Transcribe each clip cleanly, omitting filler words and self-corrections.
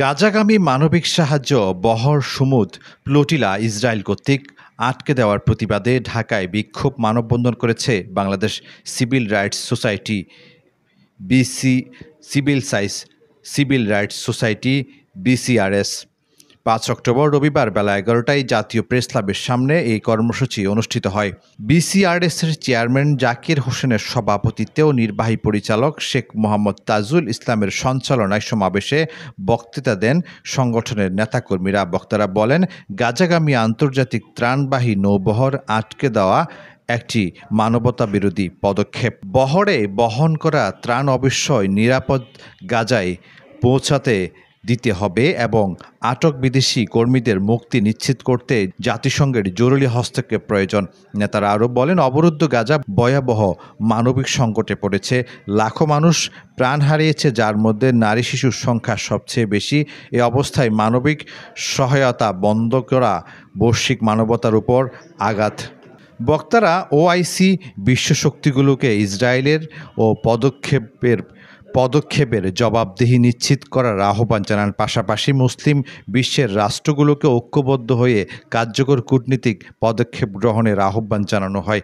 গাজাগামী মানবিক সাহায্য বহর সুমুদ প্লোটিলা ইসরায়েল কর্তৃক আটকে দেওয়ার প্রতিবাদে ঢাকায় বিক্ষোভ মানববন্ধন করেছে Bangladesh civil rights society civil rights society BCRS। 5 October রবিবার বেলা 11টায় জাতীয় প্রেস ক্লাবের সামনে এই কর্মসূচি অনুষ্ঠিত হয়। BCRS-এর চেয়ারম্যান জাকির হোসেনের সভাপতিত্বে ও নির্বাহী পরিচালক শেখ মোহাম্মদ তাজুল ইসলামের সঞ্চালনায় সমাবেশে বক্তৃতা দেন সংগঠনের নেতাকর্মীরা। বক্তারা বলেন, গাজাগামী আন্তর্জাতিক ত্রাণবাহী নৌবহর আটকে দেওয়া একটি মানবতাবিরোধী পদক্ষেপ। বহরে বহন করা ত্রাণ অবশ্যই নিরাপদ গাজায় পৌঁছাতে দিতে হবে এবং আটক বিদেশি কর্মীদের মুক্তি নিশ্চিত করতে জাতিসংঘের জরুরি হস্তক্ষেপ প্রয়োজন। নেতারা আরও বলেন, অবরুদ্ধ গাজা ভয়াবহ মানবিক সংকটে পড়েছে। লাখো মানুষ প্রাণ হারিয়েছে, যার মধ্যে নারী শিশুর সংখ্যা সবচেয়ে বেশি। এই অবস্থায় মানবিক সহায়তা বন্ধ করা বৈশ্বিক মানবতার উপর আঘাত। বক্তারা OIC বিশ্বশক্তিগুলোকে ইসরায়েলের ও পদক্ষেপের জবাবদিহি নিশ্চিত করার আহ্বান জানান। পাশাপাশি মুসলিম বিশ্বের রাষ্ট্রগুলোকে ঐক্যবদ্ধ হয়ে কার্যকর কূটনীতিক পদক্ষেপ গ্রহণের আহ্বান জানানো হয়।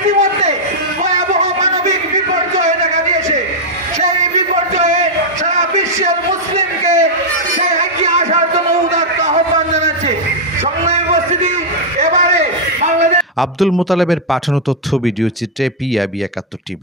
ইতিমধ্যে ভয়াবহ মানবিক বিপর্যয় দেখা দিয়েছে। সেই বিপর্যয়ে সারা বিশ্বের মুসলিমকে সেই এগিয়ে আসার জন্য উদাত্ত আহ্বান জানাচ্ছে। সংগ্রামী উপস্থিতি, এবারে বাংলাদেশ। আব্দুল মোতালেবের পাঠানো তথ্য ভিডিও চিত্রে PIB 71 TV।